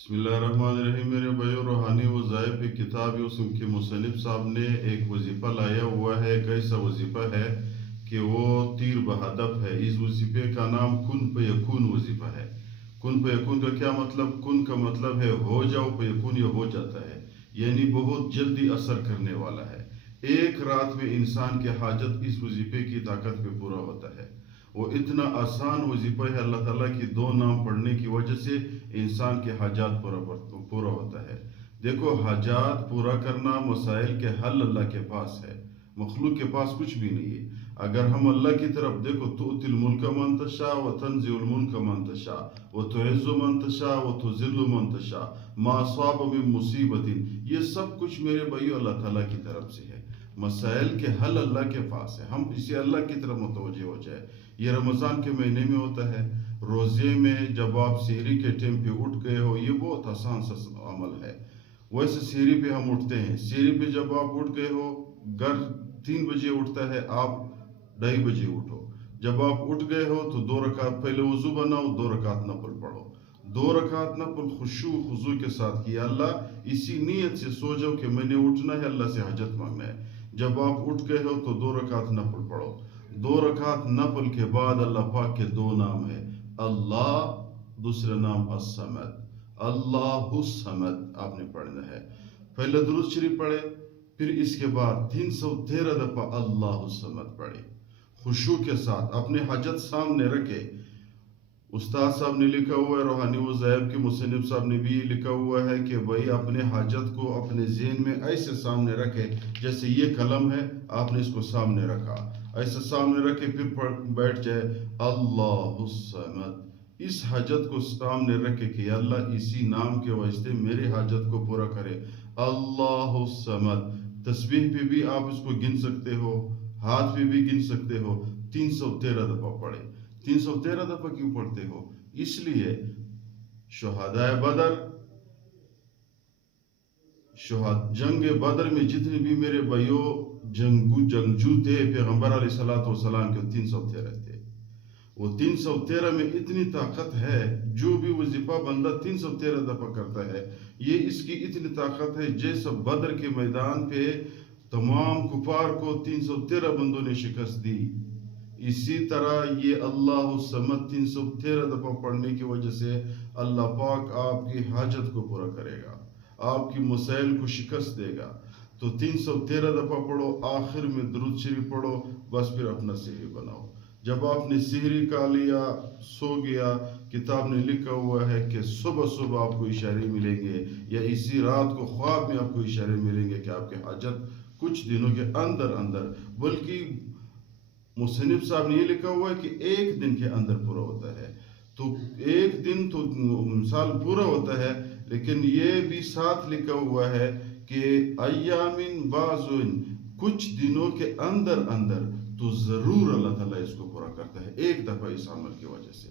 بسم اللہ الرحمن الرحیم۔ میرے بھائیو، روحانی وظائف ایک کتاب ہے، اس کے مصنف صاحب نے ایک وظیفہ لایا ہوا ہے۔ ایک ایسا وظیفہ ہے کہ وہ تیر بہدف ہے۔ اس وظیفے کا نام کن فیکون وظیفہ ہے۔ کن فیکون کا کیا مطلب؟ کن کا مطلب ہے ہو جاؤ، فیکون یہ ہو جاتا ہے، یعنی بہت جلدی اثر کرنے والا ہے۔ ایک رات میں انسان کے حاجت اس وظیفے کی طاقت پہ پورا ہوتا ہے۔ وہ اتنا آسان وظیفہ ہے، اللہ تعالیٰ کی دو نام پڑھنے کی وجہ سے انسان کے حاجات پورا ہوتا ہے۔ دیکھو، حاجات پورا کرنا، مسائل کے حل اللہ کے پاس ہے، مخلوق کے پاس کچھ بھی نہیں ہے۔ اگر ہم اللہ کی طرف دیکھو، تؤتی الملک من تشاء وتنزع الملک من تشاء وتعز من تشاء وتذل من تشاء ما اصاب من مصیبت، یہ سب کچھ میرے بھائیو اللہ تعالیٰ کی طرف سے ہے۔ مسائل کے حل اللہ کے پاس ہے، ہم اسے اللہ کی طرف متوجہ ہو جائے۔ یہ رمضان کے مہینے میں ہوتا ہے۔ روزے میں جب آپ سحری کے ٹائم پہ اٹھ گئے ہو، یہ بہت آسان سا عمل ہے۔ ویسے سحری پہ ہم اٹھتے ہیں، سحری پہ جب آپ اٹھ گئے ہو، گھر 3 بجے اٹھتا ہے، آپ 2:30 بجے اٹھو۔ جب آپ اٹھ گئے ہو تو 2 رکعت پہلے وضو بناؤ، 2 رکعت نفل پڑھو۔ 2 رکعت نفل خشوع خضوع کے ساتھ کیا، اللہ اسی نیت سے سو جاؤ کہ میں نے اٹھنا ہے، اللہ سے حاجت مانگنا ہے۔ جب آپ اٹھ گئے ہو تو 2 رکعت نفل پڑھو۔ 2 رکعت نفل کے بعد اللہ پاک کے 2 نام ہیں، اللہ، دوسرا نام الصمد، اللہ الصمد آپ نے پڑھنا ہے۔ پہلے درود شریف پڑھے، پھر اس کے بعد 313 دفعہ اللہ الصمد پڑھے، خشوع کے ساتھ اپنے حاجت سامنے رکھے۔ استاد صاحب نے لکھا ہوا ہے، روحانی وظائف کے مصنف صاحب نے بھی لکھا ہوا ہے کہ بھائی اپنے حاجت کو اپنے ذہن میں ایسے سامنے رکھے جیسے یہ قلم ہے، آپ نے اس کو سامنے رکھا، ایسے سامنے رکھے، پھر بیٹھ جائے اللہ الصمد۔ اس حاجت کو سامنے رکھے کہ اللہ اسی نام کے واسطے میرے حاجت کو پورا کرے، اللہ الصمد۔ تسبیح پہ بھی آپ اس کو گن سکتے ہو، ہاتھ پہ بھی گن سکتے ہو، 313 دفعہ پڑھے۔ 313 دفعہ کیوں پڑھتے ہو؟ اس لیے شہدائے بدر، جنگ بدر میں جتنے بھی میرے بھائیوں جنگجو تھے، پیغمبر علیہ السلام کے 313 تھے۔ وہ 313 میں اتنی طاقت ہے، جو بھی وظیفہ بندہ 313 دفعہ کرتا ہے، یہ اس کی اتنی طاقت ہے جیسا بدر کے میدان پہ تمام کفار کو 313 بندوں نے شکست دی، اسی طرح یہ اللہ الصمد 313 دفعہ پڑھنے کی وجہ سے اللہ پاک آپ کی حاجت کو پورا کرے گا، آپ کی مسائل کو شکست دے گا۔ تو 313 دفعہ پڑھو، آخر میں درود شریف پڑھو، بس پھر اپنا سحری بناؤ۔ جب آپ نے سحری کھا لیا، سو گیا، کتاب نے لکھا ہوا ہے کہ صبح صبح آپ کو اشارے ملیں گے، یا اسی رات کو خواب میں آپ کو اشارے ملیں گے کہ آپ کی حاجت کچھ دنوں کے اندر بلکہ مصنف صاحب نے یہ لکھا ہوا ہے کہ 1 دن کے اندر پورا ہوتا ہے۔ تو 1 دن تو مثال پورا ہوتا ہے، لیکن یہ بھی ساتھ لکھا ہوا ہے کہ ایامن بعضن، کچھ دنوں کے اندر تو ضرور اللہ تعالیٰ اس کو پورا کرتا ہے، 1 دفعہ اس عمل کی وجہ سے۔